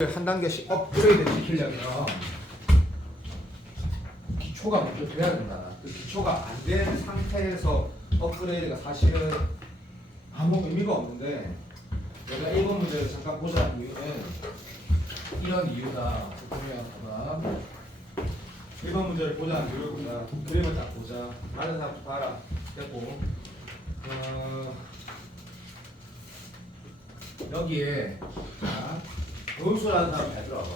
한 단계씩 업그레이드 시키려면 기초가 먼저 돼야 된다. 그 기초가 안 된 상태에서 업그레이드가 사실은 아무 의미가 없는데, 내가 1번 문제를 잠깐 보자는 이유는 이런 이유다. 보면 1번 문제를 보자는 이유를 보자. 그림을 딱 보자. 많은 사람 봐라. 됐고, 여기에 자, 논술하는 사람 잘 들어봐.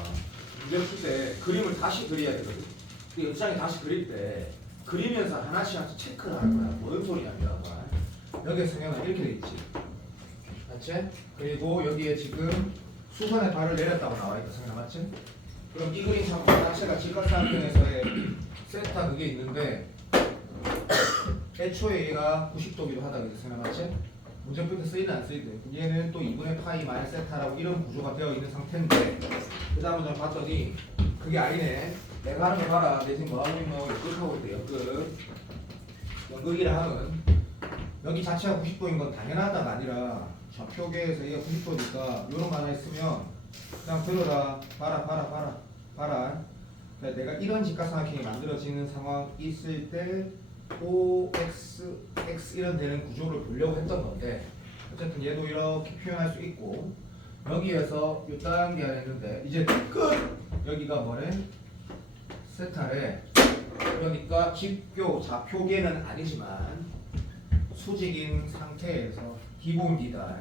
문제를 풀 때 그림을 다시 그려야 되거든. 그 연장에 다시 그릴 때 그리면서 하나씩 체크를 하는 거야. 뭔 소리냐면 여기에 성형은 이렇게 돼 있지. 맞지? 그리고 여기에 지금 수선에 발을 내렸다고 나와 있다. 성형 맞지? 그럼 이 그림 자체가 직각삼각형에서의 세타 그게 있는데 애초에 얘가 90도기로 하다 그랬어. 성형 맞지? 문제 풀 때 쓰이든 안 쓰이든 얘는 또 2분의 파이 마이너스 세타라고 이런 구조가 되어 있는 상태인데, 그 다음에 좀 봤더니 그게 아니네. 내가 하는 거 봐라. 내 지금 뭐하고 있노? 연극하고 있대. 연극이라 하면 여기 자체가 90도인 건 당연하다가 아니라 좌표계에서 얘가 90도니까 이런 거 하나 있으면 그냥 들어라. 봐라. 그러니까 내가 이런 직각삼각형이 만들어지는 상황 있을 때 OX, X 이런 되는 구조를 보려고 했던 건데, 어쨌든 얘도 이렇게 표현할 수 있고, 여기에서 요 단계 안에 있는데 이제 끝! 여기가 뭐래? 세타래. 그러니까 직교, 좌표계는 아니지만 수직인 상태에서 기본기다.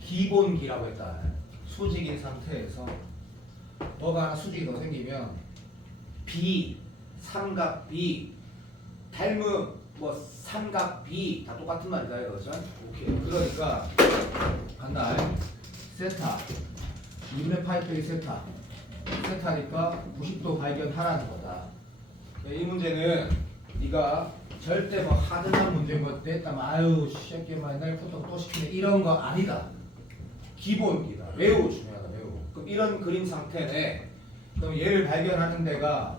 기본기라고 했다. 수직인 상태에서 뭐가 하나 수직이 더 생기면 B, 삼각 B 닮음 뭐 삼각 B 다 똑같은 말이다 이거죠. 오케이. 그러니까 간다. 세타 2분의 파이 빼기 세타니까 90도 발견하라는 거다. 이 문제는 네가 절대 뭐 하드한 문제 뭐 냈다면 아유 새끼 맨날 포토 또 시키네 이런 거 아니다. 기본기다. 매우 중요하다. 매우. 그럼 이런 그림 상태네. 그럼 얘를 발견하는 데가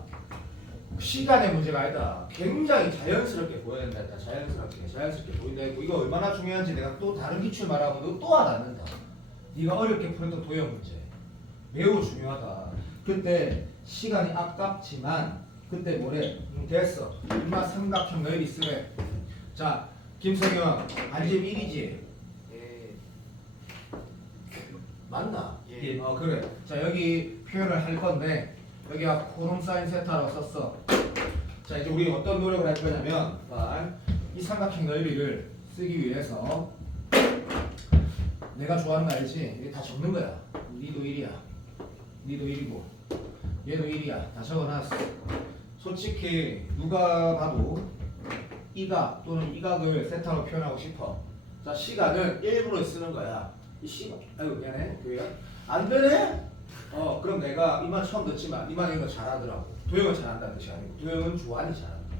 시간의 문제가 아니다. 굉장히 자연스럽게 보여야 된다. 자연스럽게 보인다. 이거 얼마나 중요한지 내가 또 다른 기출 말하면 너 또 와닿는다. 네가 어렵게 풀었던 도형 문제 매우 중요하다. 그때 시간이 아깝지만 그때 뭐래? 됐어. 인마 삼각형 넓이 쓰래. 자, 김성현 안집 1이지? 예. 맞나? 예. 그래. 자, 여기 표현을 할 건데 여기가 코론 사인 세타라고 썼어. 자, 이제 우리 어떤 노력을 할 거냐면 이 삼각형 넓이를 쓰기 위해서 내가 좋아하는 거 알지? 이게 다 적는 거야. 니도 1이야. 니도 1이고 얘도 1이야. 다 적어놨어. 솔직히 누가 봐도 이각 또는 이각을 세타로 표현하고 싶어. 자, 시간을 1분을 쓰는 거야. 이 시간, 아이고 미안해 교회야. 안 되네? 그럼 내가 이만 처음 듣지만 이만 이거 잘하더라고. 도형은 잘한다는 뜻이 아니고 도형은 주안이 잘한다.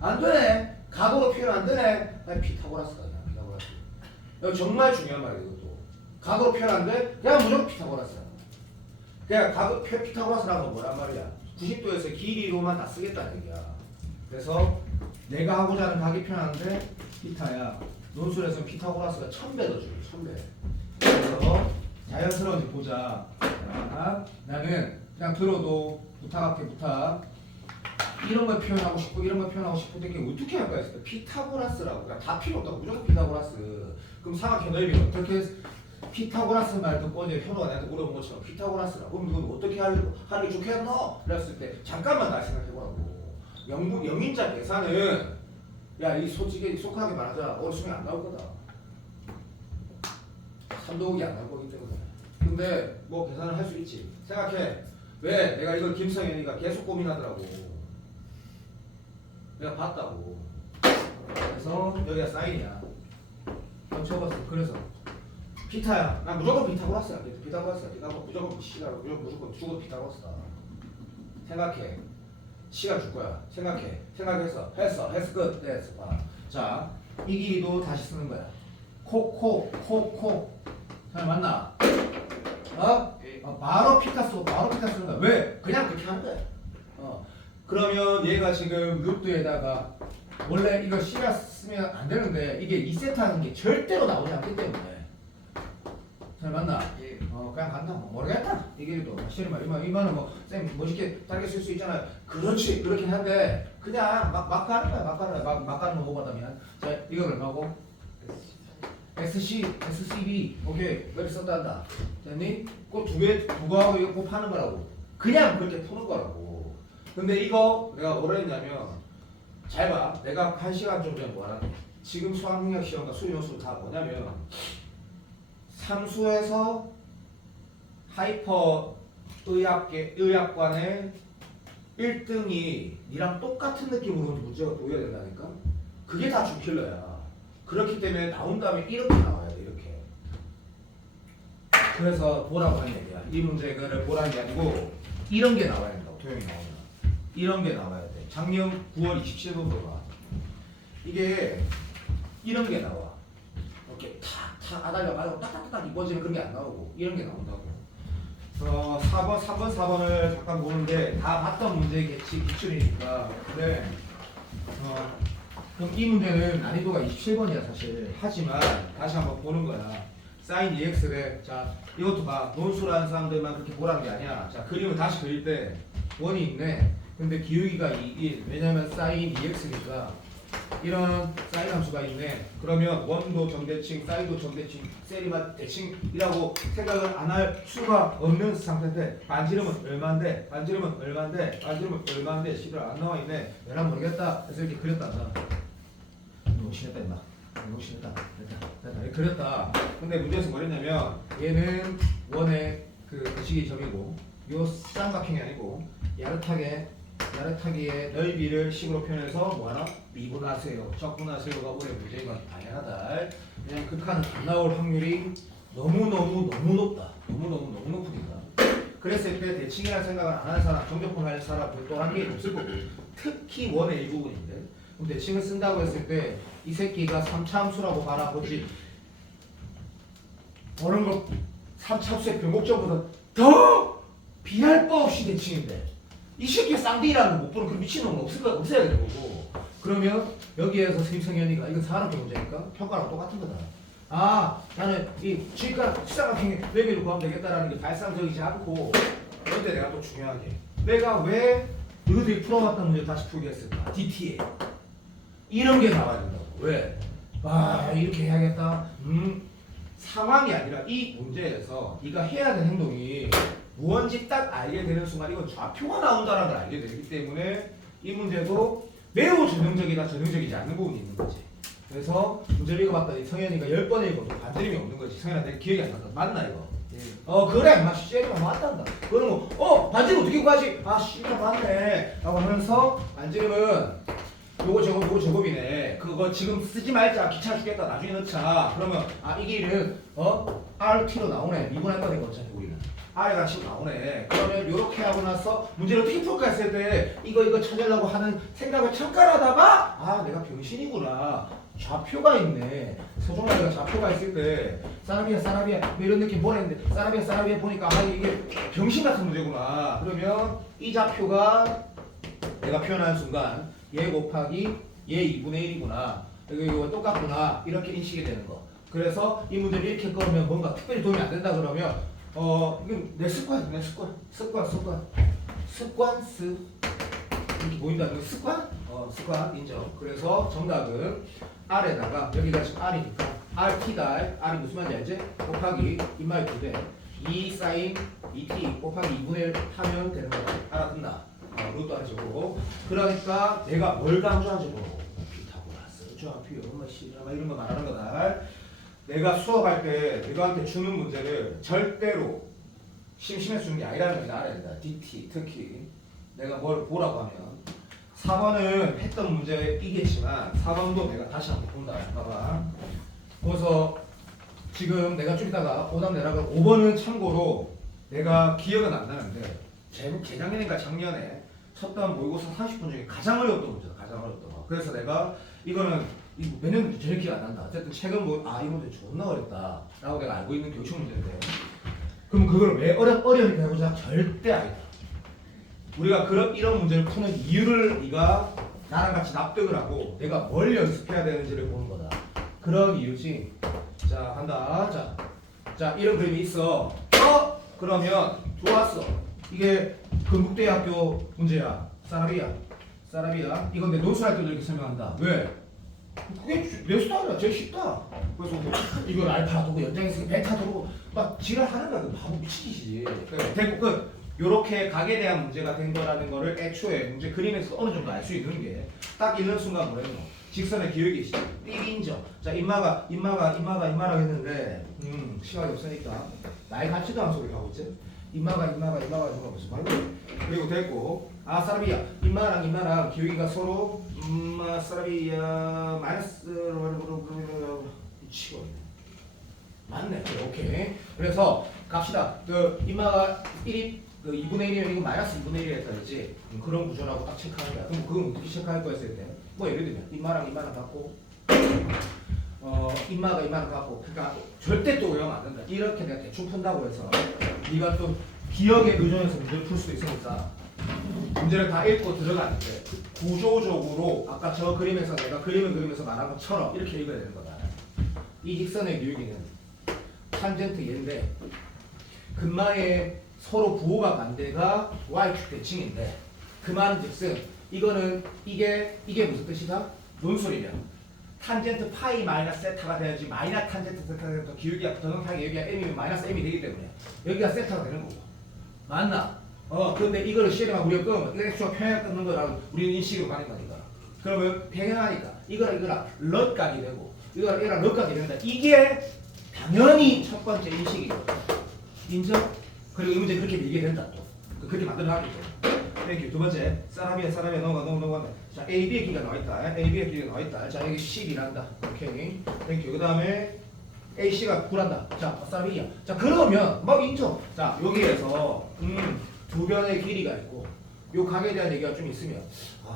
안 되네. 각으로 표현 안 되네. 나 피타고라스다. 그냥 피타고라스. 여기 정말 중요한 말이야 이것도. 각으로 표현 안 돼? 그냥 무조건 피타고라스야. 그냥 피타고라스라는 건 뭐란 말이야? 90도에서 길이로만 다 쓰겠다는 얘기야. 그래서 내가 하고자 하는 각이 표현하는데 피타야. 논술에서는 피타고라스가 1000배 더 줄여. 1000배. 그래서 자연스러운지 보자. 나는 그냥 들어도 부탁할게 부탁. 이런 걸 표현하고 싶고 이런 걸 표현하고 싶은데 이게 어떻게 할까 했을 때 피타고라스라고. 그러니까 다 필요 없다고. 무조건 피타고라스. 그럼 삼각형 넓이는 어떻게 피타고라스 말 듣고 어제 현우가 나한테 물어본 것처럼 피타고라스라고. 그럼 이건 어떻게 하기 좋겠노? 그랬을 때 잠깐만 날 생각해보라고. 영인자 계산은 야, 이 솔직히 속하게 말하자 오늘 수능이 안 나올 거다. 3더욱이 안 나올 거기 때문에. 근데 뭐 계산을 할 수 있지. 생각해. 왜? 내가 이걸 김성현이가 계속 고민하더라고. 내가 봤다고. 그래서 여기가 사인이야. 그럼 적었어. 그래서 피타야. 난 무조건 피타고라스야. 무조건 시간 무조건 죽어도 피타고라스다. 생각해. 시간 줄 거야. 생각해서 했어 끝. 됐어. 자, 이 길이도 다시 쓰는 거야. 코. 잘 맞나? 바로 피타 쓰는 거야. 왜? 그냥 그렇게 하는 거야. 그러면 얘가 지금 루트에다가 원래 이거 C가 쓰면 안 되는데 이게 2세트 하는 게 절대로 나오지 않기 때문에 잘 맞나? 예. 그냥 간다. 뭐 모르겠다. 이게 또 실이 이만은 뭐쌤 멋있게 짧게 쓸 수 있잖아요. 그렇지. 그렇긴 한데 그냥 막 가는 거야. 막 가는 거 뭐가다면 자 이거 얼마고? SCB 오케이 몇 썼다 한다. 됐니? 그두 거하고 이거 곱하는 거라고. 그냥 그렇게 푸는 거라고. 근데 이거 내가 뭐라 했냐면 잘 봐. 내가 1시간 좀 전에 뭐라 지금 수학능력 시험과 수료수 다 뭐냐면 삼수에서 하이퍼 의학관의 1등이 니랑 똑같은 느낌으로 문제가 보여야 된다니까? 그게 다 주킬러야. 그렇기 때문에 나온 다음에 이렇게 나와야 돼. 이렇게. 그래서 보라고 하는 얘기야. 이 문제를 보라는 게 아니고 이런 게 나와야 된다고. 도형이 나오면 이런 게 나와야 돼. 작년 9월 27번도가 이게 이런 게 나와. 이렇게 탁탁 아달려 가지고 딱딱딱 입어지면 그런 게 안 나오고 이런 게 나온다고. 4번, 3번, 4번을 잠깐 보는데 다 봤던 문제겠지 기출이니까. 그래. 그럼 이 문제는 난이도가 27번이야 사실. 하지만 다시 한번 보는 거야. 사인 EX래. 자 이것도 봐. 논술하는 사람들만 그렇게 보라는 게 아니야. 자 그림을 다시 그릴 때 원이 있네. 근데 기울기가 2, 왜냐면 사인 EX니까 이런 사인 함수가 있네. 그러면 원도 정대칭, 사이도 정대칭, 세리만 대칭이라고 생각을 안 할 수가 없는 상태인데 반지름은 얼마인데, 반지름은 얼마인데, 반지름은 얼마인데 식을 안 나와 있네. 내가 모르겠다. 그래서 이렇게 그렸단다. 용신했다 임마. 용신했다. 됐다. 이렇게 그렸다. 근데 문제에서 뭐랬냐면 얘는 원의 그 식이 점이고 요 쌍각형이 아니고 야릇하기의 넓이를 식으로 표현해서 뭐하나? 미분하세요. 적분하세요가 올해 문제가 당연하다. 그냥 극한은 안 나올 확률이 너무너무 높다. 너무 높으니까. 그랬을 때 대칭이라는 생각을 안 하는 사람, 정적분 할 사람 또한 게 없을 거고. 특히 원의 일부분인데. 그럼 대칭을 쓴다고 했을 때 이 새끼가 3차 함수라고 바라보지. 그런 거 3차 함수의 변곡점보다 더 비할 바 없이 대칭인데. 이 새끼 쌍둥이라는 거 못 보는 그 미친놈은 없어야 되는 거고. 그러면 여기에서 생성현이가 이건 사람표 문제니까 평가랑 똑같은 거다. 아 나는 이 직각형의 넓이를 구하면 되겠다라는 게 발상적이지 않고. 그런데 내가 또 중요하게 내가 왜 너희들이 풀어봤던 문제를 다시 풀게 했을까? DTA 이런 게 나와야 된다고. 왜? 아 이렇게 해야겠다. 상황이 아니라 이 문제에서 네가 해야 되는 행동이 무언지 딱 알게 되는 순간 이건 좌표가 나온다는 걸 알게 되기 때문에 이 문제도 매우 전형적이다 전형적이지 않는 부분이 있는 거지. 그래서 문제를 읽어봤더니 성현이가 10번에 읽어도 반드림이 없는 거지. 성현아 내가 기억이 안 난다. 맞나 이거? 그래 인마 씨가 맞단다. 그러면 반지름 어떻게 구하지? 아 씨가 맞네 라고 하면서 반지름은 요거 제곱이네. 그거 지금 쓰지 말자. 귀찮아 죽겠다. 나중에 넣자. 그러면 이 길은 RT로 나오네. 미분할 거네 어차피 우리는. R가 지금 나오네. 그러면 요렇게 하고 나서 문제를 어떻게 풀까 했을 때 이거 찾으려고 하는 생각을 잠깐 하다가 내가 병신이구나. 좌표가 있네. 서종아리가 좌표가 있을 때 사라비아 뭐 이런 느낌 보냈는데 사라비아 보니까 이게 병신 같은 문제구나. 그러면 이 좌표가 내가 표현하는 순간 얘 곱하기 얘 2분의 1이구나. 이거 똑같구나. 이렇게 인식이 되는 거. 그래서 이 문제를 이렇게 끌면 뭔가 특별히 도움이 안 된다 그러면 이건 내 습관 이렇게 보인다는 거 습관? 습관 인정. 그래서 정답은 R에다가 여기가 지금 R이니까 RT다. R이 무슨 말인지 알지? 곱하기 입말 2배 2 사인 2t 곱하기 2분의 1 하면 되는 거야. 알아듣나? 루트 하시고. 그러니까 내가 뭘 강조하지 뭐 피타고라스 좌표 막 이런 거 말하는 거다. 내가 수업할 때 너한테 주는 문제를 절대로 심심해서 주는 게 아니라는 걸 알아야 된다. DT 특히 내가 뭘 보라고 하면 4번은 했던 문제이겠지만 4번도 내가 다시 한번 본다. 봐봐. 그래서 지금 내가 좀 이따가 오답 내라고 5번은 참고로 내가 기억은 안 나는데 재작년인가 작년에 쳤던 모의고사 30분 중에 가장 어려웠던 문제다. 가장 어려웠던 거. 그래서 내가 이거는 몇 년인지 전혀 기억 안 난다. 어쨌든 최근 이 문제 존나 어렵다 라고 내가 알고 있는 교육 문제인데 그럼 그걸 왜 어렵게 해보자? 절대 아니다. 우리가 이런 문제를 푸는 이유를 네가 나랑 같이 납득을 하고 내가 뭘 연습해야 되는지를 보는 거다. 그런 이유지. 자 한다. 자 이런 그림이 있어. 그러면 좋았어. 이게 건국대학교 문제야. 사라비아. 이건 내 논술할 때도 이렇게 설명한다. 왜? 그게 내 스타일이야. 제일 쉽다. 그래서 뭐 이걸 알파 두고 연장해서 베타 두고 막 지랄하는 거야. 그 바보 미친 짓이지. 됐고 끝. 요렇게 각에 대한 문제가 된 거라는 거를 애초에 문제 그림에서 어느 정도 알 수 있는 게 딱 있는 순간 뭐예요? 직선의 기울기 띠인죠. 자 인마가 했는데 시간이 없으니까 나이 같지도 않은 소리 하고 있지. 인마가 무슨 말고 그리고 됐고 사라비아 인마랑 기울기가 서로 사라비아 마이너스 치고 맞네. 오케이. 그래서 갑시다. 그 인마가 1이 그 2분의 1이면 이거 마이너스 2분의 1이 했다 그랬지? 그런 구조라고 딱 체크하는 거야. 그럼 그건 어떻게 체크할 거야 했을 때? 뭐 예를 들면 인마랑 갖고 인마가 갖고 그러니까 절대 또 외우면 안 된다. 이렇게 내가 대충 푼다고 해서 네가 또 기억에 의존해서 문제를 풀 수도 있으니까 문제를 다 읽고 들어가는데 구조적으로 아까 저 그림에서 내가 그림을 그리면서 말한 것처럼 이렇게 읽어야 되는 거다. 이 직선의 기울기는 탄젠트 얘인데 근마의 서로 부호가 반대가 y축 대칭인데 그 말은즉슨 이거는 이게 무슨 뜻이다? 논술이면 탄젠트 파이 마이너스 세타가 돼야지 마이너스 탄젠트 세타가 되면 기울기가 정확하게 여기가 m이면 마이너스 m이 되기 때문에 여기가 세타가 되는 거고 맞나? 근데 이거를 시에만 우리가 끄면 이거 평행 끊는 거랑 우리는 인식으로 가는 거니까 그러면 평행하니까 이거랑 럿각이 되고 이거랑 럿각이 된다. 이게 당연히 첫 번째 인식이거든. 인정? 그리고 이 문제 그렇게 밀게 된다 또. 그렇게 만들어놨겠죠. 땡큐. 두 번째. 사라비아 넘어가. 자, AB의 길이가 나와있다. 자, 여기 10이란다. 오케이. 땡큐. 그 다음에 AC가 9란다. 자, 사라비아. 자, 그러면 막 인정. 자, 여기에서 두 변의 길이가 있고 요 각에 대한 얘기가 좀 있으면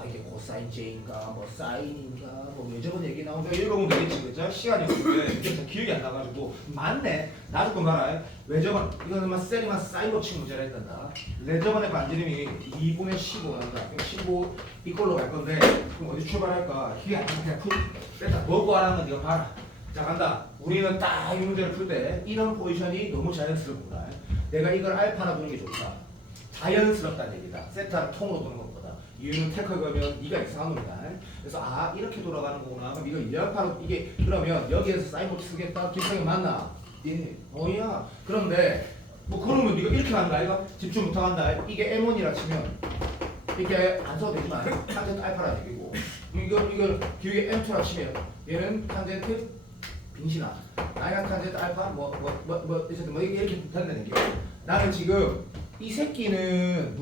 이게 코사인 J인가 뭐 사인인가 뭐 외접은 얘기 나오니까 읽어보면 되겠지. 그죠? 시간이 없는데 이게 기억이 안 나가지고 맞네. 나도 그 말아. 외접은 이거는 막 셀이만 사인로 친 문제라 했단다. 레접은의 반지름이 2분의 15 난다. 15 이걸로 갈 건데 그럼 어디 출발할까? 이게 안 그냥 뺐다. 뭐 구하라는 건 네가 봐라. 자 간다. 우리는 딱 이 문제를 풀 때 이런 포지션이 너무 자연스럽구나. 내가 이걸 알파나 두는 게 좋다. 자연스럽다는 얘기다. 세타를 통으로 두는 것보다. 이유는 태클 걸면 네가 이상한 놈이다. 그래서 이렇게 돌아가는 거구나. 그럼 이거 1알파로 이게 그러면 여기에서 사인 쓰겠다. 김성이 맞나? 예. 야 그런데 뭐 그러면 네가 이렇게 하는 거 아이가? 집중 못한다. 이게 M1이라 치면 이게 안 써도 되지만 탄젠트 알파라는 얘기고 이걸 기울기 M2라 치면 얘는 탄젠트 빈신아. 나이가 탄젠트 알파 어쨌든 이렇게 된다는 얘기고 나는 지금 이 새끼는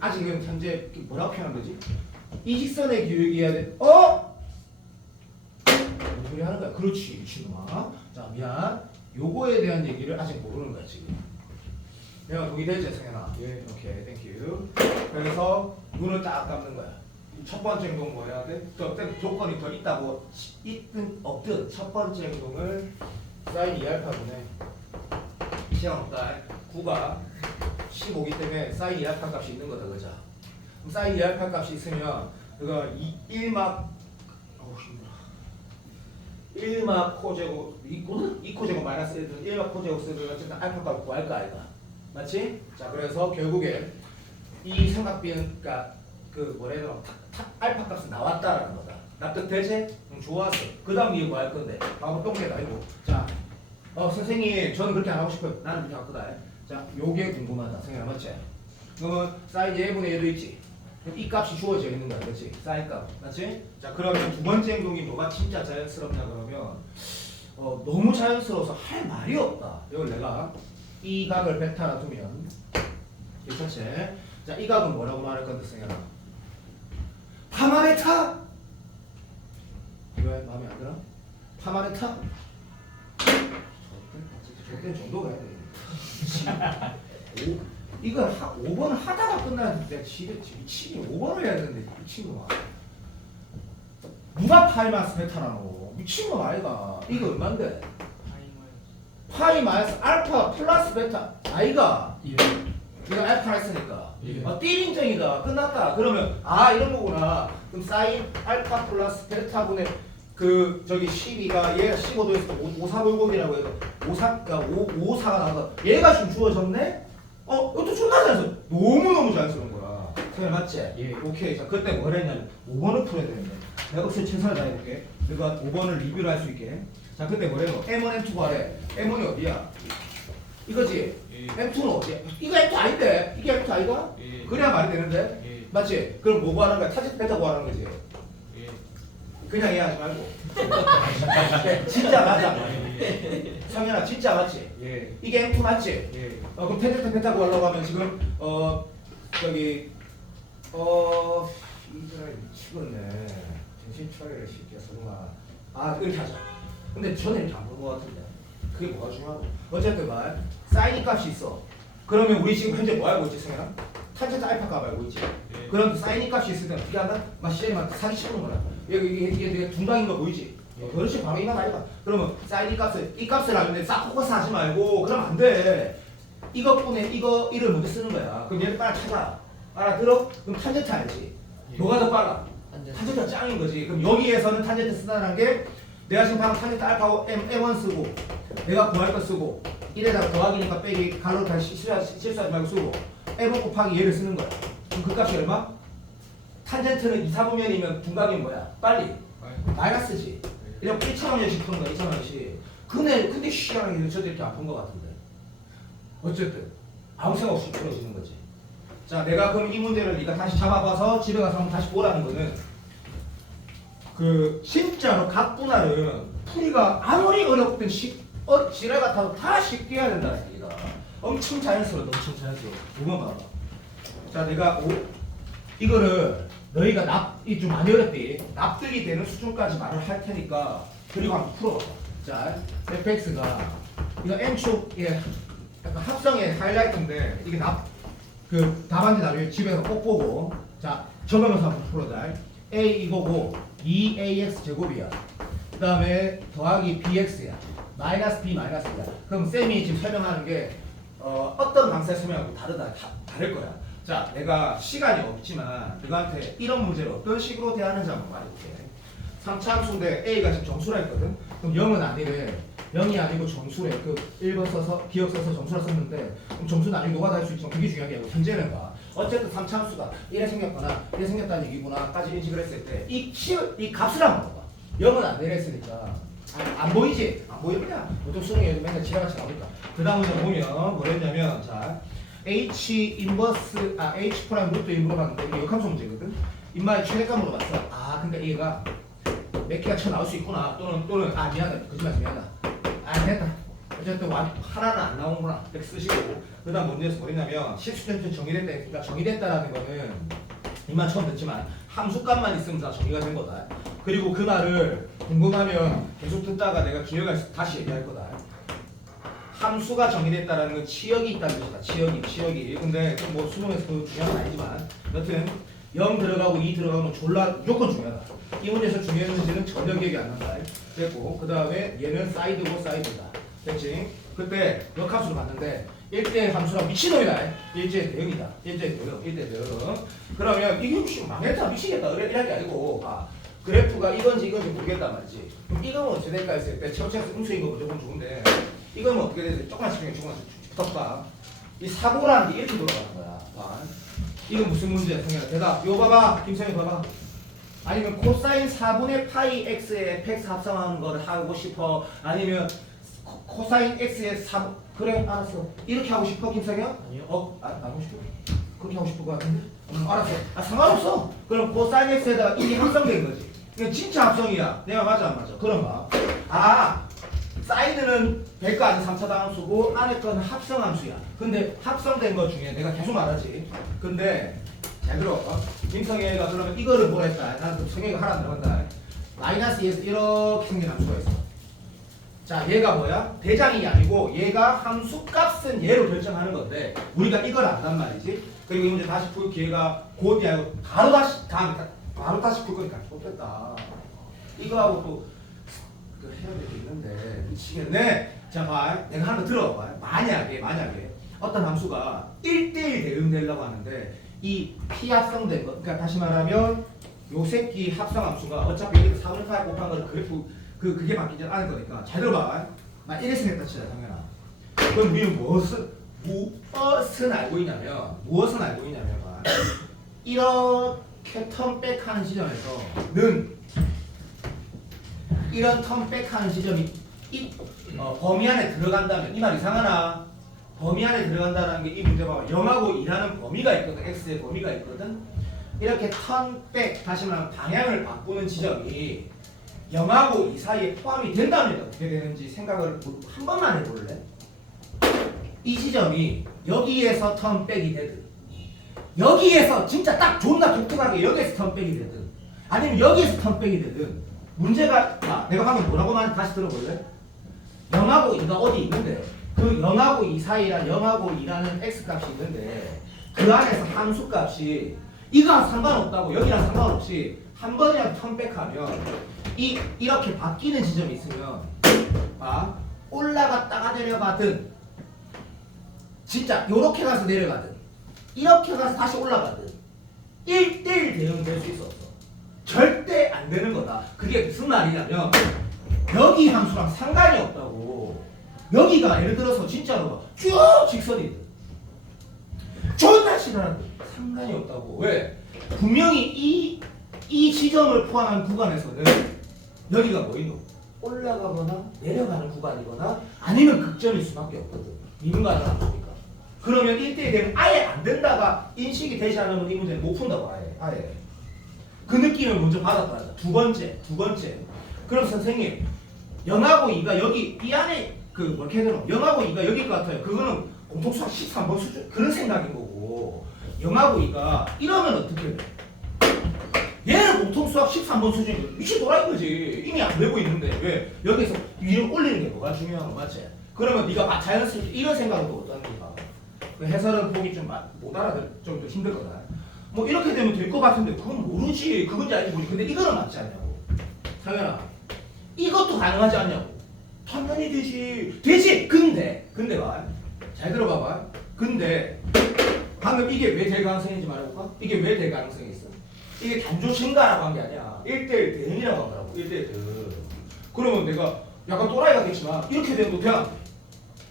아직은 현재 뭐라고 표현하는 거지? 이 직선의 기울기야 돼. 뭔 소리 하는 거야? 그렇지 미친놈아. 자 미안. 요거에 대한 얘기를 아직 모르는 거야 지금. 내가 동의되지 성현아? 예. 오케이 땡큐. 그래서 눈을 딱 감는 거야. 첫 번째 행동 뭐 해야 돼? 조건이 더 있다고 있든 없든 첫 번째 행동을 사인 2알파분의 시간 없다. 9가 15기 때문에 사인 2알파 값이 있는 거다 그죠? 그럼 사인 2알파 값이 있으면 그거 1막 1막 코제곱 2코제곱 마이너스 1은 1막 코제곱 쓰면 어쨌든 알파 값 구할 거 아이가 맞지? 자 그래서 결국에 이 삼각비는 그러니까 그 뭐라 해야 되나 알파 값은 나왔다라는 거다. 납득되지? 좋았어. 그 다음 이거 뭐 할 건데 바로 똥개다 이거. 자 선생님 저는 그렇게 안 하고 싶어요. 나는 그렇게 할 거다. 자 요게 궁금하다. 선생님 맞지? 그러면 사인 예분의 1도 있지. 이 값이 주어져 있는 거야, 그렇지? 사인 값, 맞지? 자, 그러면 두 번째 행동이 뭐가 진짜 자연스럽냐 그러면 너무 자연스러워서 할 말이 없다. 이걸 내가 이 각을 베타라 두면 괜찮지? 자, 이 각은 뭐라고 말할 건데, 승현아? 파마레타? 왜 마음에 안 들어? 파마레타? 저때 정도가 해야 돼. 이거 5번을 하다가 끝나는데 집에 미치니 5번을 해야 되는데 미친놈아. 누가 파이 마이너스 베타라노? 미친놈 아이가. 이거 얼만데? 파이 마이너스 알파 플러스 베타 아이가. 예. 이거 알파 했으니까. 예. 띠링정이다. 끝났다. 그러면 이런 거구나. 그럼 사인 알파 플러스 베타분의 그 저기 12가 얘가 15도에서 54불곱이라고 해서 54가 나가 얘가 지금 주어졌네. 이것도 존나 자연스러워. 너무너무 자연스러운 거야. 선생님 맞지? 예. 오케이. 자, 그때 뭘 했냐면 5번을 풀어야 되는데 내가 억수 최선을 다해볼게. 내가 5번을 리뷰를 할 수 있게. 자, 그때 뭐래노? M1, M2 구하래. M1이 어디야? 이거지? 예. M2는 어디야? 이거 M2 아닌데? 이게 M2 아이가? 예. 그래야 말이 되는데? 예. 맞지? 그럼 뭐 구하는 거야? 타짓 뺐다 구하는 거지? 예. 그냥 이해하지 말고. 진짜 맞아. 예. 성현아 진짜 맞지? 예. 이게 M2 맞지? 예. 그럼 타짓 뺐다 구하려고 하면 지금 저기 이들 미치겠네. 정신 차려라 시키야 설마. 이렇게 하자. 근데 저는 이렇게 안 본 것 같은데. 그게 뭐가 중요하고. 어쨌든 말 사인 값이 있어. 그러면 우리 지금 현재 뭐 알고 있지 성현아? 탄젠트 알파 값 알고 있지? 예. 그럼 사인 값이 있을 때는 어떻게 한다? 시제만 사기 치는 거야. 이게 둥강인 거 보이지? 그렇지 바로 이만 아이가. 그러면 사인 이 값을 알는데 싹 포커스 하지 말고 그러면 안 돼. 이것뿐에 이를 먼저 쓰는 거야. 그럼 얘를 빨리 찾아. 알아들어? 그럼 탄젠트 알지? 예. 뭐가 더 빨라? 탄젠트가 짱인 거지. 그럼 여기에서는 탄젠트 쓰다는 게 내가 지금 방금 탄젠트 알파고 M1 쓰고 내가 구할 거 쓰고 1에다가 더하기니까 빼기 가로 다시 실수하지 말고 쓰고 M1 곱하기 얘를 쓰는 거야. 그럼 그 값이 얼마? 탄젠트는 2, 4분면이면 둔각이 뭐야? 빨리 마이너스지. 이렇게 1,000원씩 푸는 거야. 2,000원씩. 근데 희한하게 저도 이렇게 아픈 거 같은데. 어쨌든 아무 생각 없이 풀어지는 거지. 자, 내가 그럼 이 문제를 네가 다시 잡아봐서 집에 가서 한번 다시 보라는 거는 진짜로 각 분할은 풀이가 아무리 어렵든 지랄 같아도 다 쉽게 해야 된다는 얘기다. 엄청 자연스러워, 엄청 자연스러워. 5번 봐봐. 자, 내가 이거를 너희가 좀 많이 어렵지. 납득이 되는 수준까지 말을 할 테니까 그리고 한번 풀어봐. 자, fx가 이거 n축의 약간 합성의 하이라이트인데 이게 답안지 나중에 집에서 꼭 보고 자 적으면서 한번 풀어자. a 이거고 2ax 제곱이야. 그 다음에 더하기 bx야. 마이너스 b 마이너스야. 그럼 쌤이 지금 설명하는 게 어떤 방식의 설명하고 다를 거야. 자, 내가 시간이 없지만 너한테 이런 문제를 어떤 식으로 대하는지 한번 말해볼게. 3차 함수인데 a가 지금 정수라 했거든. 그럼 0은 아니래. 0이 아니고 정수래. 1번 써서 기억 써서 정수라 썼는데 그럼 정수 나중에 노가다 할 수 있지만 그게 중요한 게 아니고 현재는 봐. 어쨌든 3차 함수가 이래 생겼거나 이래 생겼다는 얘기구나 까지 인식을 했을 때 이 값을 한번 봐봐. 0은 안 내렸으니까 안 보이지? 안 보이냐? 보통 수능에 맨날 지라같이 나오니까. 그 다음에 보면 뭐랬냐면 자 h 인버스 h 프라임 루트 1 물어봤는데 이게 역함수 문제거든. 인마의 최대값 물어봤어. 그러니까 얘가 몇 개가 쳐 나올 수 있구나. 또는 미안하다. 거짓말 미안하다. 됐다. 어쨌든 하나는 안 나오는구나. 이렇게 쓰시고 그 다음 문제에서 뭐랬냐면 실수전체 정의됐다. 그러니까 정의됐다라는 거는 이만 처음 듣지만 함수값만 있으면 다 정의가 된 거다. 그리고 그 말을 궁금하면 계속 듣다가 내가 기억을 다시 얘기할 거다. 함수가 정의됐다라는 건 치역이 있다는 뜻이다. 치역이. 근데 뭐 수능에서 그 중요한 건 아니지만 여튼 0 들어가고 2 들어가면 졸라 무조건 중요하다. 이 문제에서 중요했는지는 전혀 기억이 안 난다. 됐고 그 다음에 얘는 사이드고 사이드다. 됐지? 그때 역함수를 봤는데 1대 함수랑 미친놈이다. 1대 대응이다. 1대 대응. 그러면 이게 혹시 망했다 미치겠다. 이럴 게 아니고 그래프가 이건지 모르겠단 말이지. 그럼 이거는 어떻게 될까 했을 때 최고차에서 음수인 거 무조건 좋은데 이거는 어떻게 되지? 조금만씩 붙었다. 이 사고라는 게 이렇게 돌아가는 거야. 이건 무슨 문제야? 성현아 대답. 요 봐봐. 김성현 봐봐. 아니면 코사인 4분의 파이 x에 fx 합성하는 거를 하고 싶어? 아니면 코사인 x에 4 그래 알았어. 이렇게 하고 싶어 김성현? 아니요. 안 하고 싶어? 그렇게 하고 싶을 것 같은데? 알았어. 상관없어. 그럼 코사인 x에다가 이게 합성된 거지. 이게 진짜 합성이야. 내가 맞아 안 맞아? 그럼 봐. 사이드는 100가 아닌 3차 다함수고 안에 거는 합성함수야. 근데 합성된 것 중에 내가 계속 말하지. 근데 잘 들어. 김성애가 그러면 이거를 뭐라 했다. 나는 또 성애가 하라 들어간다. 마이너스 2에서 이렇게 생긴 함수가 있어. 자, 얘가 뭐야? 대장이 아니고 얘가 함수 값은 얘로 결정하는 건데 우리가 이걸 안단 말이지. 그리고 이 문제 다시 풀 기회가 곧이 아니고 바로 다시 풀 거니까 좋겠다. 이거하고 또 해야 될 게 있는데 미치겠네. 자, 봐. 내가 하나 들어봐. 만약에 어떤 함수가 1대1 대응되려고 하는데 이 P 합성된 거, 그러니까 다시 말하면 요 새끼 합성 함수가 어차피 여기서 4분의 8 곱한 거를 그래프 그게 바뀌지 않을 거니까 잘 들어봐. 나 이래 생겼다 치자, 당연아. 그럼 우리는 무엇은 알고 있냐면 이렇게 턴백하는 지점에서는 이런 턴백하는 지점이 범위 안에 들어간다면 이 말 이상하나? 범위 안에 들어간다는 게 이 문제 봐봐. 0하고 2라는 범위가 있거든. x의 범위가 있거든. 이렇게 턴백 다시 말하면 방향을 바꾸는 지점이 0하고 2 사이에 포함이 된다면 어떻게 되는지 생각을 한 번만 해볼래? 이 지점이 여기에서 턴백이 되든 여기에서 진짜 딱 존나 독특하게 여기에서 턴백이 되든 아니면 여기에서 턴백이 되든 문제가 내가 방금 뭐라고 말했는지 다시 들어볼래? 0하고 2가 어디 있는데 그 0하고 2 사이랑 0하고 2라는 x값이 있는데 그 안에서 함수값이 이거랑 상관없다고 여기랑 상관없이 한 번이라도 턴백하면 이렇게 바뀌는 지점이 있으면 올라갔다가 내려가든 진짜 요렇게 가서 내려가든 이렇게 가서 다시 올라가든 1대1 대응될 수 있었어. 절대 안 되는 거다. 그게 무슨 말이냐면 여기 함수랑 상관이 없다고. 여기가 예를 들어서 진짜로 쭉 직선이든 존나 싫어하는 상관이 없다고. 왜? 분명히 이 지점을 포함한 구간에서는 여기가 뭐이노? 올라가거나 내려가는 구간이거나 아니면 극점일 수밖에 없거든. 미분가를 안 보니까. 그러면 1대1 되면 아예 안 된다가 인식이 되지 않으면 이 문제는 못 푼다고 아예. 그 느낌을 먼저 받았다. 두 번째. 그럼 선생님 0하고 2가 여기 이 안에 뭐렇게 해야 되나? 0하고 2가 여기일 것 같아요. 그거는 공통수학 13번 수준 그런 생각인 거고 0하고 2가 이러면 어떻게 돼? 얘는 공통수학 13번 수준이거든. 미친 도라인 거지. 이미 안 되고 있는데 왜 여기서 위로 올리는 게 뭐가 중요한 거 맞지? 그러면 네가 자연스럽게 이런 생각으로 어떠니까 그 해설은 보기 좀 못 알아들 좀 힘들거든. 뭐 이렇게 되면 될 것 같은데 그건 모르지. 그건지 알지 모르지. 근데 이거는 맞지 않냐고. 상현아 이것도 가능하지 않냐고. 당연히 되지. 근데 봐. 잘 들어봐봐. 근데 방금 이게 왜 될 가능성인지 말해볼까? 이게 왜 될 가능성이 있어? 이게 단조 증가라고 한 게 아니야. 1대1 대응이라고 한 거라고. 1대1 대응. 그러면 내가 약간 또라이가 됐지만 이렇게 되면 그냥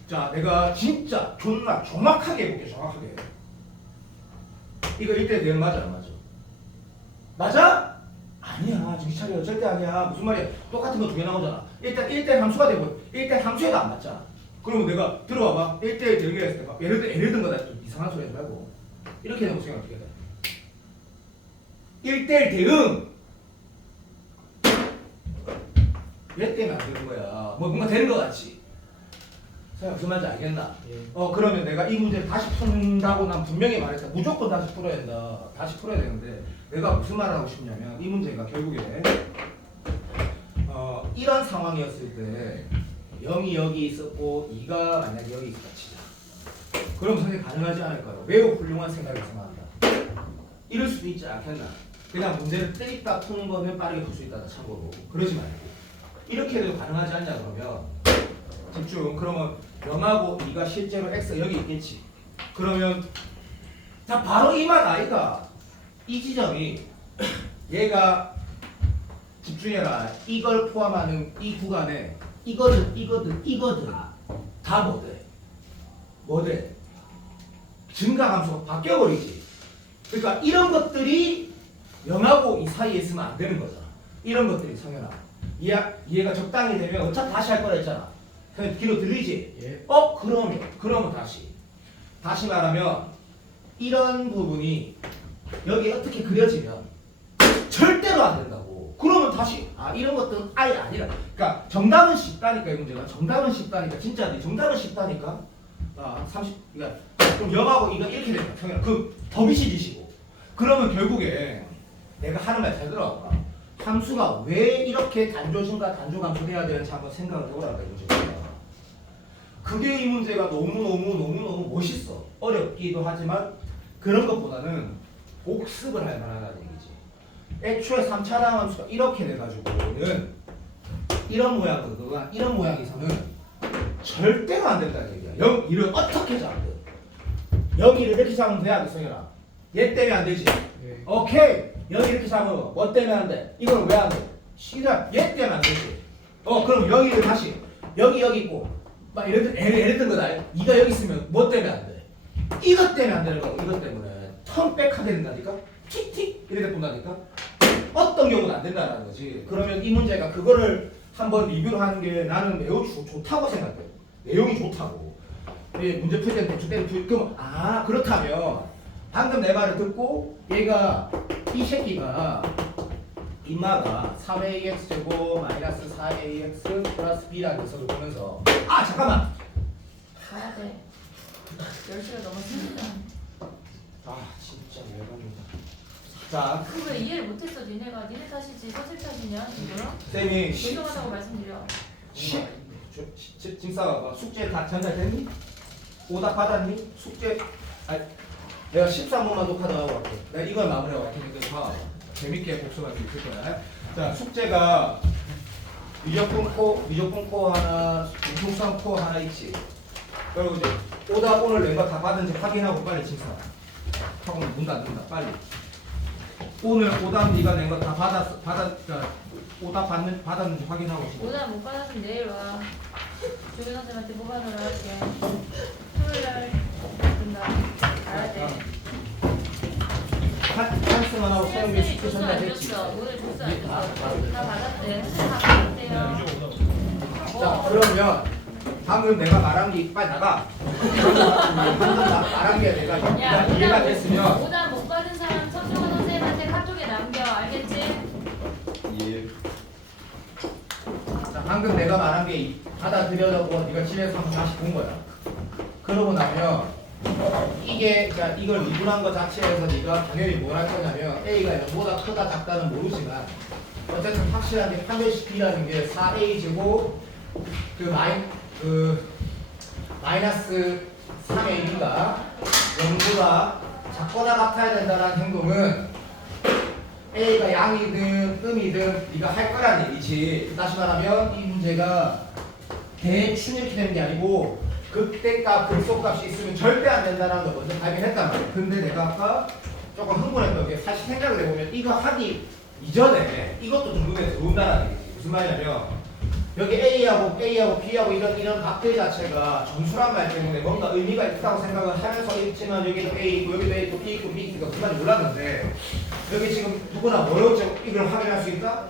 자 내가 진짜 존나 정확하게 해볼게. 정확하게. 이거 1대1 대응 맞아 안 맞아? 맞아? 아니야. 정신 차려. 절대 아니야. 무슨 말이야. 똑같은 거 두 개 나오잖아. 일단 1대1 함수가 되고 1대1 함수에도 안 맞잖아. 그러면 내가 들어와봐. 1대1 대응이라 했을 때 예를 든 거다. 좀 이상한 소리 하지 말고 이렇게 되면 생각 어떻게 돼? 1대1 대응 얘 때문에 안 되는 거야. 뭐 뭔가 되는 거 같지? 생각 무슨 말인지 알겠나? 예. 그러면 내가 이 문제를 다시 푼다고 난 분명히 말했다. 무조건 다시 풀어야 된다. 다시 풀어야 되는데 내가 무슨 말을 하고 싶냐면 이 문제가 결국에 이런 상황이었을 때 0이 여기 있었고 2가 만약에 여기 있었다 치자. 그럼 선생님 가능하지 않을까요? 매우 훌륭한 생각이 생각한다. 이럴 수도 있지 않겠나? 그냥 문제를 때리다 푸는 거는 빠르게 풀 수 있다. 참고로 그러지 말고 이렇게 해도 가능하지 않냐 그러면 집중. 그러면 0하고 2가 실제로 x 여기 있겠지. 그러면 자 바로 이 말 아이가 이 지점이 얘가 집중해라. 이걸 포함하는 이 구간에 이거든 다 뭐돼? 증가함수가 바뀌어버리지. 그러니까 이런 것들이 0하고 2 사이에 있으면 안 되는 거잖아. 이런 것들이 성현아 이해가 적당히 되면 어차피 다시 할 거라 했잖아. 그냥 귀로 들리지? 예. 그러면 다시 말하면 이런 부분이 여기 어떻게 그려지면 절대로 안 된다고. 그러면 다시 이런 것들은 아예 아니라. 그러니까 정답은 쉽다니까 이 문제가. 정답은 쉽다니까 진짜 정답은 쉽다니까. 30 그러니까 좀 0하고 2가 이렇게 된다. 성현아 그 더비시지시고. 그러면 결국에 내가 하는 말 잘 들어봐. 함수가 왜 이렇게 단조증가 단조감소돼야 되는지 한번 생각을 해보라고 이 문제가. 그게 이 문제가 너무 멋있어. 어렵기도 하지만 그런 것보다는 복습을 할 만하다는 얘기지. 애초에 3차량 함수가 이렇게 돼가지고는 이런 모양이거든. 이런 모양 이상은 절대로 안 된다는 얘기야. 0, 2를 어떻게 잡든 0, 2를 이렇게 잡으면 돼야 돼, 성현아. 얘 때문에 안 되지. 예. 오케이. 0 이렇게 잡으면 뭐 때문에 안 돼? 이걸 왜 안 돼? 시작. 얘 때문에 안 되지. 그럼 여기를 다시 여기 있고 막 예를 든 거다. 이가 여기 있으면 뭐 때문에 안 돼? 이것 때문에 안 되는 거야. 이것 때문에 턴백하게 된다니까. 틱틱 이렇게 본다니까. 어떤 경우는 안 된다는 거지. 그러면 이 문제가 그거를 한번 리뷰를 하는 게 나는 매우 좋다고 생각해. 내용이 좋다고. 문제 풀 때는 대충 때는 그럼 그렇다면 방금 내 말을 듣고 얘가 이 새끼가 인마가 3ax 제곱 마이너스 4ax 플러스 b라는 것을 보면서 잠깐만. 가야 돼. 10시가 넘었습니다. 진짜 열받는다. 자, 그거 왜 이해를 못했어 니네가? 니네 탓이지 선생 탓이냐 이거랑? 쌤이 죄송하다고 말씀드려. 짐싸가 숙제 다 전달됐니? 오답 받았니? 숙제 내가 13번만 녹화하고 갈게. 내가 이걸 마무리하고 갈게. 그러니까 재밌게 복습할 수 있을 거야. 자, 숙제가 미적분 코 하나, 중통성 코 하나 있지. 그리고 이제 오답 오늘 낸 거 다 받은지 확인하고 빨리 짐싸. 하고 문 닫는다 빨리. 오늘 오답 네가 낸 거 다 오답 받았는지 확인하고 싶어. 오답 못 받았으면 내일 와. 조교 선생님한테 뽑아놓으라 할게. 토요일날 된다. 가야 돼. 한스만 하고 소영이 선생님이 숙제 줬어 안 전달했지. 줬어? 오늘 줬어 안 줬어? 다 받았대. 다 받았대요. 자 그러면 방금 내가 말한 게 빨리 나가. 말한 게 내가 이해가 됐으면. 오답 못 받은 사람 서정원 선생님한테 카톡에 남겨. 알겠지? 예. 자, 방금 내가 말한 게 받아들여고 네가 집에서 한번 다시 본 거야. 그러고 나면 이게 그러니까 이걸 미분한 것 자체에서 네가 당연히 뭘 할 거냐면 A가 0보다 크다 작다는 모르지만 어쨌든 확실한 게 판별식 B라는 게 4A 제곱 마이너스 3AB가 0보다 작거나 같아야 된다는 행동은 A가 양이든 음이든 네가 할 거란 얘기지. 다시 말하면 이 문제가 대충 이렇게 되는 게 아니고 극대값, 극소값이 있으면 절대 안 된다는 걸 먼저 발견했단 말이야. 근데 내가 아까 조금 흥분했던 게 사실 생각을 해보면 이거 하기 이전에 이것도 좀 눈에 들어온다는 얘기지. 무슨 말이냐면 여기 A하고 B하고 이런 값들 자체가 점수란 말 때문에 뭔가 의미가 있다고 생각을 하면서 있지만 여기도 A 있고 여기도 A 있고 B 있고 B 있고 그 말이 몰랐는데 여기 지금 누구나 뭐로 이걸 확인할 수 있다?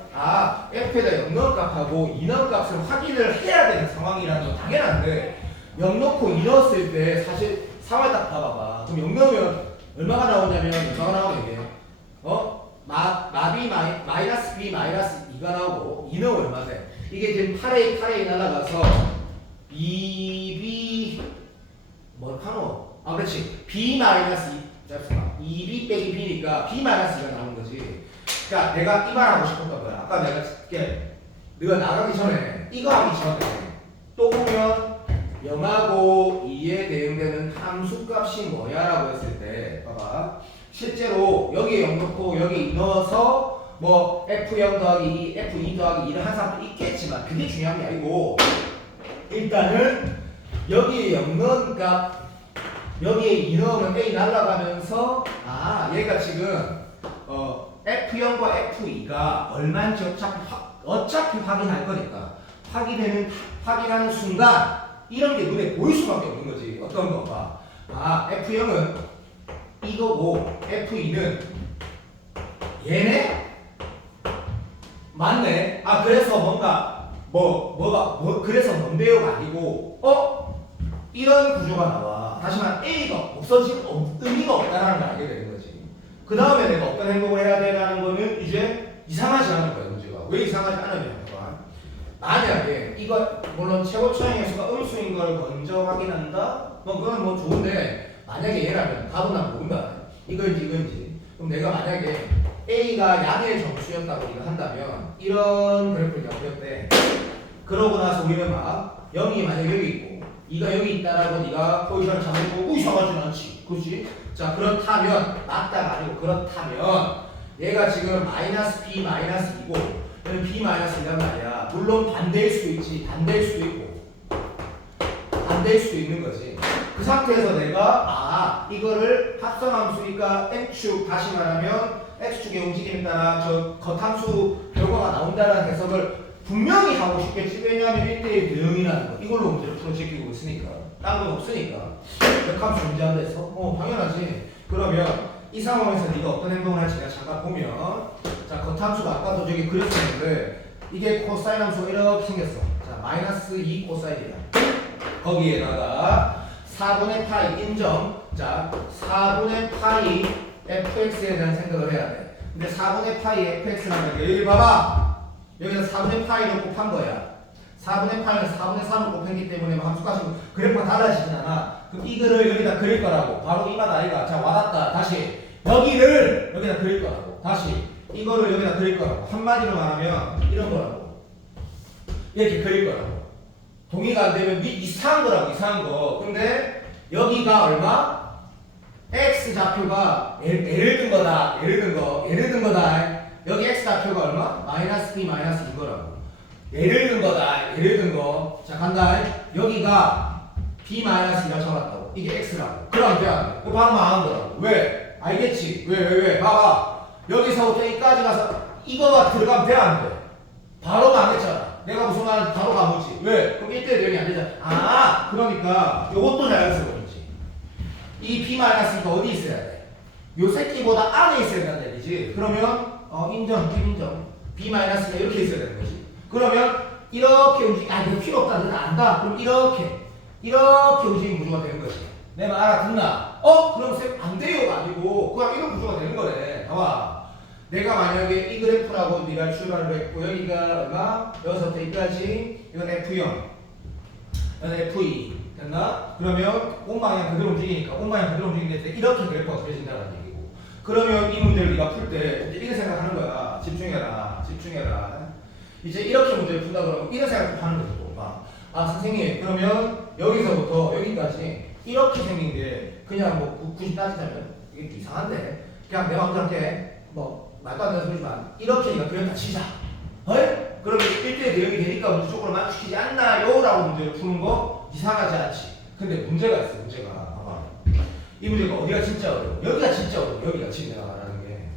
F에다 0 넣은 값하고 2 넣은 값을 확인을 해야 되는 상황이라는 건 당연한데 0 넣고 2 넣었을 때 사실 상황을 딱 봐봐봐. 그럼 0 넣으면 얼마가 나오냐면 얼마가 나오면 이게 마비 마이너스 B 마이너스 2가 나오고 2 넣으면 얼마 돼? 이게 지금 8A 날아가서 2B 뭐하노? 그렇지. B 마이너스 2B 빼기 B니까 B 마이너스 2가 나오는 거지. 그러니까 내가 이 말 하고 싶었던 거야. 아까 내가 네가 나가기 전에 이거 하기 전에 또 보면 0하고 2에 대응되는 함수값이 뭐야라고 했을 때 봐봐. 실제로 여기에 0 넣고 여기 2 넣어서 뭐 F0 더하기 2, F2 더하기 2를 한 사람도 있겠지만 그게 중요한 게 아니고 일단은 여기에 0 넣은 값 여기에 2 넣으면 A 날아가면서 얘가 지금 F0과 F2가 얼마인지 어차피 확인할 거니까 확인하는 순간 이런 게 눈에 보일 수밖에 없는 거지. 어떤 거 봐. F0은 이거고 F2는 얘네? 맞네. 그래서 뭔가 그래서 뭔데요가 아니고 이런 구조가 나와. 다시 말해 A가 없어지고 의미가 없다라는 걸 알게 되는 거지. 그 다음에 내가 어떤 행동을 해야 되라는 거는 이제 이상하지 않은 거야. 문제가 왜 이상하지 않으냐면 만약에 이거 물론 최고차의 횟수가 음수인 걸 먼저 확인한다? 그건 뭐 좋은데 만약에 얘라면 답은 난 모른다. 이건지 그럼 내가 만약에 A가 양의 정수였다고 네가 한다면 이런 그래프를 그렸대. 그러고 나서 우리는 막 0이 만약에 여기 있고 2가 여기 있다라고 네가 포지션을 잡고 이상하진 않지. 그렇지? 자 그렇다면 맞다가 아니고 그렇다면 얘가 지금 마이너스 B 마이너스 2고 얘는 B 마이너스 2란 말이야. 물론 반대일 수도 있지. 반대일 수도 있고 반대일 수도 있는 거지. 그 상태에서 내가 이거를 합성함수니까 X축 다시 말하면 X축의 움직임에 따라 저 겉함수 결과가 나온다는 해석을 분명히 하고 싶겠지. 왜냐하면 1대1 대응이라는 거 이걸로 문제를 풀어 제끼고 있으니까 딴 건 없으니까 역함수 존재한다 해서 당연하지. 그러면 이 상황에서 네가 어떤 행동을 할지 내가 잠깐 보면 자 겉함수가 아까도 저기 그렸었는데 이게 코사인 함수가 이렇게 생겼어. 자 마이너스 2 코사인이다. 거기에다가 4분의 파이 인정. 자 4분의 파이 fx에 대한 생각을 해야 돼. 근데 4분의 파이 fx라는 게 여기 봐봐. 여기서 4분의 파이를 곱한 거야. 4분의 파이는 4분의 3을 곱했기 때문에 함수값이 그래프가 달라지진 않아. 그럼 이거를 여기다 그릴 거라고. 바로 이 맛 아이가. 자 와닿다. 다시 여기를 여기다 그릴 거라고. 다시 이거를 여기다 그릴 거라고. 한마디로 말하면 이런 거라고. 이렇게 그릴 거라고. 동의가 안 되면 이상한 거라고. 이상한 거. 근데 여기가 얼마? x 좌표가 예를 든 거다. 예를 든 거다. 여기 x 좌표가 얼마? 마이너스 b 마이너스 이거라고. 예를 든 거다. 예를 든 거. 자 간다. 여기가 b 마이너스 2가 적었다고. 이게 x라고. 그럼 돼 안 돼? 이거 바로 망한 거라고. 왜? 알겠지? 왜? 봐봐. 여기서부터 여기까지 가서 이거가 들어가면 돼 안 돼? 바로 망했잖아. 내가 무슨 말인지 바로 가보지. 왜? 그럼 1대1 대응이 안 되잖아. 그러니까 요것도 자연스러워지지. 이 b 마이너스 2가 어디 있어야 돼? 요 새끼보다 안에 있어야 된다는 얘기지. 그러면 인정. b 마이너스가 이렇게 있어야 되는 거지. 그러면 이렇게 움직이 이거 필요 없다. 너는 안다. 그럼 이렇게 움직이는 구조가 되는 거지. 내 말 알아듣나? 그럼 쌤 안 돼요가 아니고 그냥 이런 구조가 되는 거네. 봐봐. 내가 만약에 이 그래프라고 네가 출발을 했고 여기가 얼마? 여기서부터 여기까지 이건 F0 이건 F2 됐나? 그러면 온방향 그대로 움직이니까 온방향 그대로 움직이는데 이렇게 그래프가 그려진다는 얘기고. 그러면 이 문제를 네가 풀 때 이렇게 생각하는 거야. 집중해라. 이제 이렇게 문제를 푼다 그러면 이런 생각을 하는 거지 또. 선생님 그러면 여기서부터 여기까지 이렇게 생긴 게 그냥 뭐 굳이 따지자면 이게 이상한데 그냥 내 마음대로 할게 뭐 말도 안 되는 소리지만 이렇게 네가 그렸다 치자. 그러면 1대1 대응이 되니까 무조건 맞추시지 않나요? 라고 문제를 푸는 거 이상하지 않지. 근데 문제가 있어. 문제가 봐봐. 이 문제가 어디가 진짜 어려워? 여기가 진짜 어려워. 여기가 지금 내가 말하는 게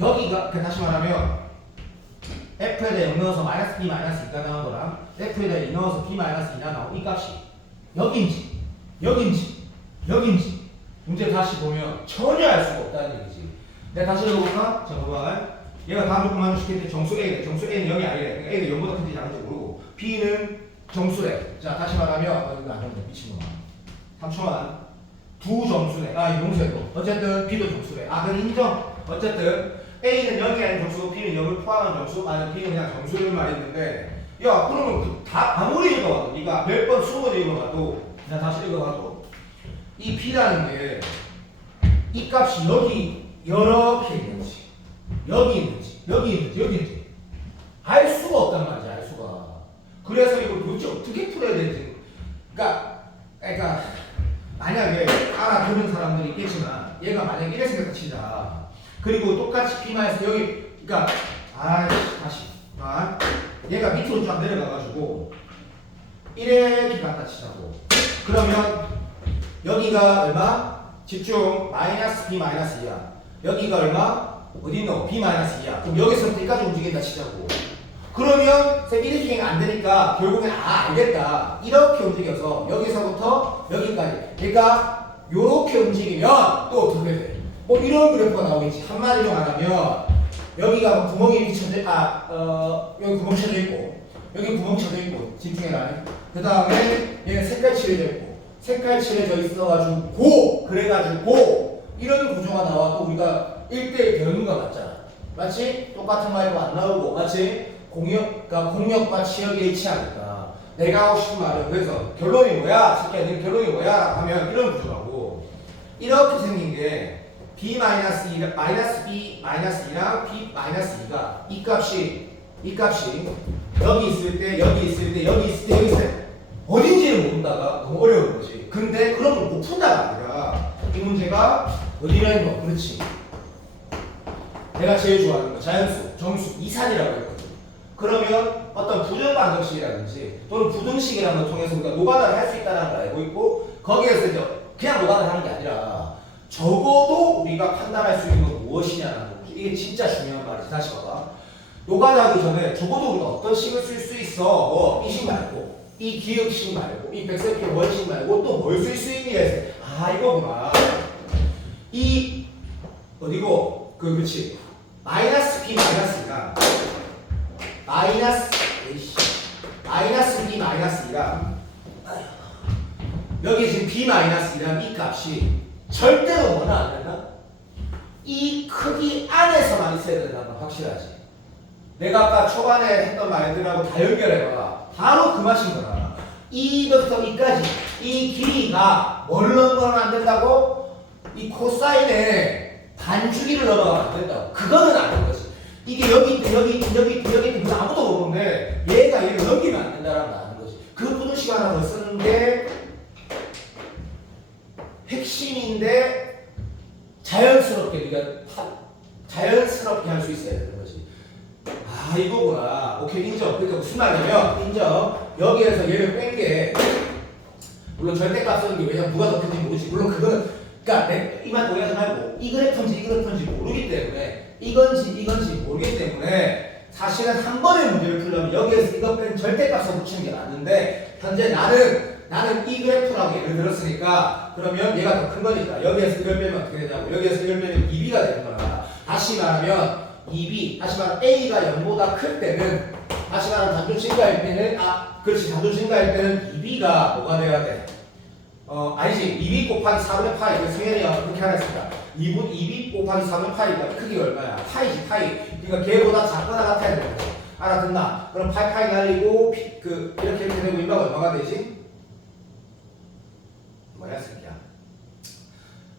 여기가 다시 말하면 f에 대해 0 넣어서 마이너스 b 마이너스 2가 나온 거랑 f에 대해 2 넣어서 b 마이너스 2가 나온 이 값이 여긴지 문제 다시 보면 전혀 알 수가 없다는 얘기지. 내가 다시 읽어볼까? 자 봐봐. 얘가 다음 조건 만족시킬 때 정수 A래. 정수 A는 0이 아니래. 그러니까 A가 0보다 큰지 작은지 모르고 B는 정수래. 자 다시 말하면 이거 안 되는데 미친놈아. 3초만 두 정수네. 용서해도 어쨌든 B도 정수래. 그건 인정. 어쨌든 A는 0이 아닌 정수고 B는 0을 포함한 정수. B는 그냥 정수를 말했는데 그러면 다 아무리 읽어봐도 네가 몇 번 20번 읽어봐도 그냥 다시 읽어봐도 이 B라는 게 이 값이 여기 이렇게 있는지 여기 있는지 알 수가 없단 말이지. 알 수가. 그래서 이걸 도대체 어떻게 풀어야 되는지 그러니까 만약에 알아듣는 사람들이 있겠지만 얘가 만약에 이래 생각을 치자. 그리고 똑같이 B마에서 여기 다시 얘가 밑으로 쫙 내려가가지고 이렇게 갖다 치자고. 그러면 여기가 얼마? 집중 마이너스 B 마이너스 2야. 여기가 얼마? 어디 있노? B 마이너스 2야. 그럼 여기서부터 여기까지 움직인다 치자고. 그러면 쌤 이렇게 안 되니까 결국엔 알겠다. 이렇게 움직여서 여기서부터 여기까지. 그러니까 요렇게 움직이면 또 어떻게 돼? 이런 그래프가 나오겠지. 한마디로 말하면 여기가 구멍이 이렇게 쳐져 여기 구멍 쳐져 있고 여기 구멍 쳐져 있고 집중해라. 그 다음에 얘가 색깔 칠해져 있고 색깔 칠해져 있어가지고 그래가지고 이런 구조가 나와도 우리가 1대1 배우는 거 맞잖아. 맞지? 똑같은 말도 안 나오고 맞지? 공역과 치역이 일치하니까 내가 하고 싶은 말은 그래서 결론이 뭐야? 새끼야 결론이 뭐야? 하면 이런 구조라고. 이렇게 생긴 게 b 마이너스 2, 마이너스 b 마이너스 2랑 b 마이너스 2가 이 값이 여기 있을 때 어딘지를 모른다가 너무 어려운 거지. 근데 그런 걸 못 푼다가 아니라 이 문제가 어디라 있노? 그렇지. 내가 제일 좋아하는 거 자연수, 정수, 이산이라고 했거든. 그러면 어떤 부등 방정식이라든지 또는 부등식이라는 걸 통해서 우리가 노가다를 할 수 있다는 걸 알고 있고 거기에서 이제 그냥 노가다를 하는 게 아니라 적어도 우리가 판단할 수 있는 건 무엇이냐는 거지. 이게 진짜 중요한 말이지. 다시 봐봐. 노가다하기 전에 적어도 우리가 어떤 식을 쓸 수 있어? 뭐 이 식 말고 이 기역식 말고 이 백설기 원식 말고 또 뭘 쓸 수 있니? 해서 아 이거구나. 이 어디고? 그렇지. 마이너스 b 마이너스 2가 마이너스 b 마이너스 2가 여기 지금 b 마이너스 2라는 이 값이 절대로 뭐나 안 된다? 이 크기 안에서만 있어야 된다는 건 확실하지. 내가 아까 초반에 했던 말들하고 다 연결해봐. 바로 그 맛인 거야. 이부터 이까지 이 길이가 뭘 넘어가면 안 된다고? 이 코사인에 반주기를 넘어가면 안 된다고. 그거는 아는 거지. 이게 여기 있든 여기 있든 여기 있든 여기 있든 그건 아무도 모르는데 얘가 얘를 넘기면 안 된다라는 걸 아는 거지. 그 분식 하나 더 쓰는 게 핵심인데 자연스럽게 할 수 있어야 되는 거지. 아 이거구나. 오케이 인정. 그러니까 무슨 말이냐면 인정. 여기에서 얘를 뺀 게 물론 절대값 쓰는 게 왜냐면 누가 더 큰지 모르지. 물론 그거는 그러니까 이만 오해하지 말고 이 그래프인지 이 그래프인지 모르기 때문에 이건지 모르기 때문에 사실은 한 번의 문제를 풀려면 여기에서 이거 뺀 절대값을 붙이는 게 맞는데 현재 나는 이 그래프라고 예를 들었으니까 그러면 얘가 더 큰 거니까 여기에서 이걸 빼면 어떻게 되냐고 여기에서 이걸 빼면 2b가 되는 거야. 다시 말하면 2b 다시 말하면 a가 0보다 클 때는 다시 말하면 단조 증가일 때는 그렇지 단조 증가일 때는 2b가 뭐가 돼야 돼? 아니지 2b 곱하기 4분의 파이 성현이가 그렇게 하라 했으니까 2b 곱하기 4분의 파이가 크기가 얼마야? 파이지 파이. 그러니까 걔보다 작거나 같아야 되는 거지. 알아듣나? 그럼 파이 날리고 이렇게 되고 인마가 얼마가 되지? 뭐야 새끼야.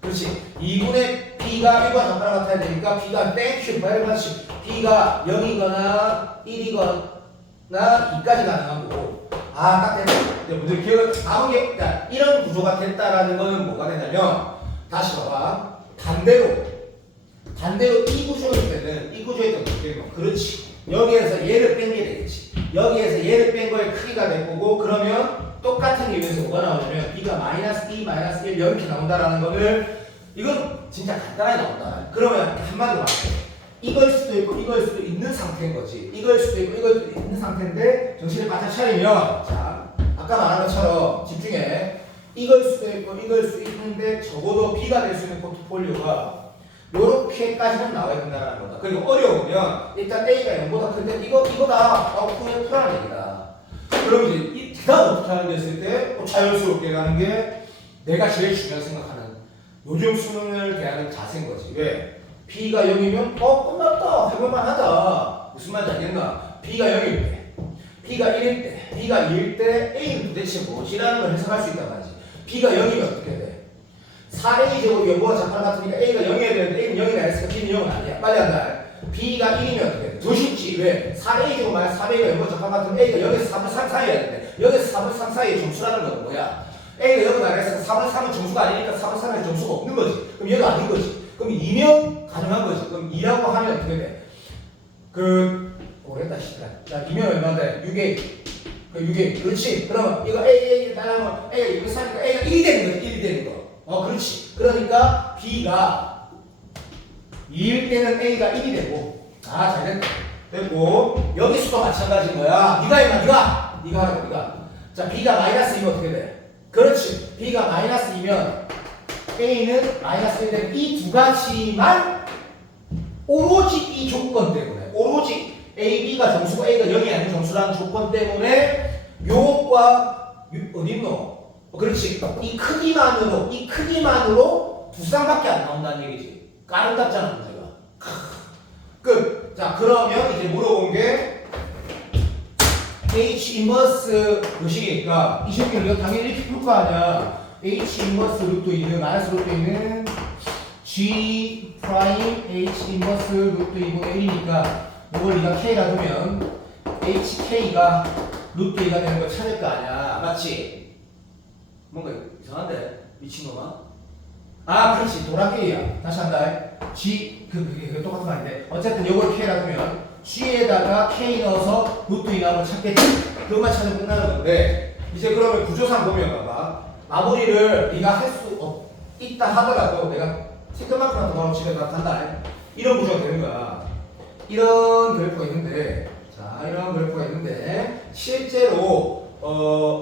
그렇지. 2분의 b가 1과 작거나 같아야 되니까 b가 땡큐 발맞지. b가 0이거나 1이거나 2까지 가능한 거고. 딱 됐다. 여러분들 기억을 아무 게 없다. 이런 구조가 됐다라는 거는 뭐가 되냐면 다시 봐봐. 반대로 이 구조일 때는 이 구조일 때는 어떻게 돼? 그렇지. 여기에서 얘를 뺀 게 되겠지. 여기에서 얘를 뺀 거의 크기가 될 거고 그러면 똑같은 이유에서 뭐가 나오냐면 b가 마이너스 2, 마이너스 1 이렇게 나온다라는 거를 이건 진짜 간단하게 나온다. 그러면 한마디로 말해. 이걸 수도 있고 이걸 수도 있는 상태인 거지. 이걸 수도 있고 이걸 수도 있는 상태인데 정신을 바짝 차리면 자 아까 말한 것처럼 집중해. 이걸 수도 있고 이걸 수도 있는데 적어도 b가 될 수 있는 포트폴리오가 요렇게까지는 나와야 된다는 거다. 그리고 어려우면 일단 a가 0보다 클 때 이거다 그냥 풀어라는 얘기다. 그럼 이제 이 대답 어떻게 하는 게 있을 때 자연스럽게 가는 게 내가 제일 중요하게 생각하는 요즘 수능을 대하는 자세인 거지. 왜? b가 0이면 끝났다. 해볼만 하다. 무슨 말인지 알겠나? b가 0일 때 b가 1일 때 b가 2일 때 a는 도대체 무엇이라는 걸 해석할 수 있단 말이지. b가 0이면 어떻게 돼? 4a 제곱 0보다 작거나 같으니까 a가 0이어야 되는데 a는 0이 나왔으니까 b는 0은 아니야. 빨리 한다. b가 1이면 어떻게 돼? 더 쉽지. 왜? 4a 제곱 마이너스 4b가 0보다 작거나 같으면 a가 0에서 3분 3 사이여야 되는데 여기서 3분 3 사이의 점수라는 건 뭐야? a가 0을 나왔으니까 3분 3은 점수가 아니니까 3분 3의 점수가 없는 거지. 그럼 얘가 아닌 거지. 그럼 2면 가능한 거지. 그럼 2라고 하면 어떻게 돼? 오랬다 싶다. 자 2면 얼마 돼? 6a 6a 그렇지. 그러면 이거 a 따라하면 a가 6에 사니까 a가 1이 되는 거지. 1이 되는 거. 그렇지. 그러니까 b가 2일 때는 a가 1이 되고 잘 됐다. 됐고 여기서도 마찬가지인 거야. 네가 하라고 네가. 자 b가 마이너스 2면 어떻게 돼? 그렇지. b가 마이너스 2면 a는 마이너스 1 되는 이 두 가지만 오로지 이 조건 때문에 오로지 a, b가 점수고 a가 0이 아닌 점수라는 조건 때문에 요것과 어딨노? 그렇지. 이 크기만으로 두 쌍밖에 안 나온다는 얘기지. 까름답잖아 문제가. 끝. 자 그러면 이제 물어본 게 H 인버스 요식이니까 이 새끼는 이거 당연히 이렇게 풀 거 아니야. H 인버스 루트 2는 마이너스 루트 2는 G 프라임 H 인버스 루트 2분의 1이니까 이걸 네가 K라 두면 HK가 루트 2가 되는 걸 찾을 거 아니야. 맞지? 뭔가 이상한데? 미친놈아? 그렇지. 도라게이야. 다시 한다. G 그게 똑같은 말인데 어쨌든 이걸 K라 두면 G에다가 K 넣어서 루트 2값을 찾겠지. 그것만 찾으면 끝나는 건데 이제 그러면 구조상 보면 봐봐. 마무리를 네가 할 수 있다 하더라도 내가 티끌만큼만 더 바로 집에 간다. 이런 구조가 되는 거야. 이런 그래프가 있는데, 자, 이런 그래프가 있는데, 실제로,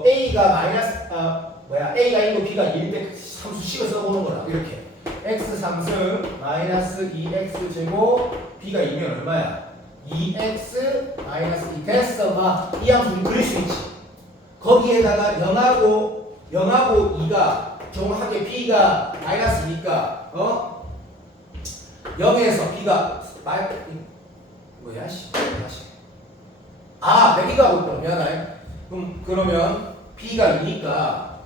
A가 A가 1고 B가 1일 때 함수 식을 써보는 거라. 이렇게. X 상승 마이너스 2X 제곱 B가 2면 얼마야? 2X 마이너스 2 됐어. 봐. 이 함수는 그릴 수 있지. 거기에다가 0하고 2가 정확하게 B가 마이너스니까, 0에서 B가 뭐야, 씨. 아, 내가 하고 있구나. 미안해. 그러면 B가 2니까, 아,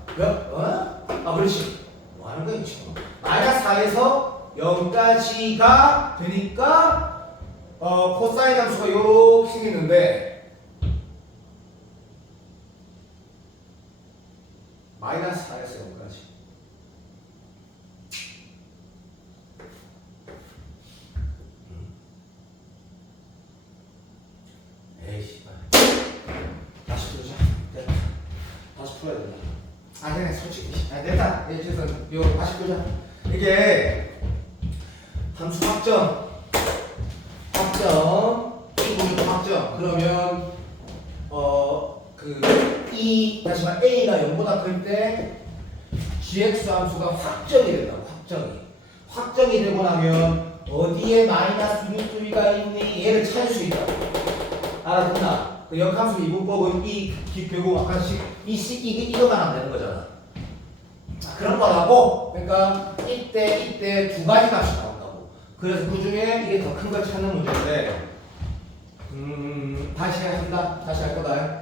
그렇지. 뭐 하는 거야, 지금? 마이너스 4에서 0까지가 되니까, 코사인 함수가 요렇게 생기는데, 마이너스 4에서 0까지. 에이씨, 다시 풀자. 됐다. 다시 풀어야 된다. 아, 그냥 솔직히. 아, 됐다. 이제서 이거 다시 풀자. 이게 함수 확정. 이 부분도 확정. 그러면 다시만 A가 0보다 클 때 GX 함수가 확정이 된다고. 확정이 되고 나면 어디에 마이너스 루트가 있니? 얘를 찾을 수 있다고. 알아듣나? 그 역함수 이분법은 결국 아까씩 이거만 하면 되는 거잖아. 그런 거라고. 그러니까 이때 두 가지 값이 나온다고. 그래서 그 중에 이게 더 큰 걸 찾는 문제인데, 다시 한다. 다시 할 거다.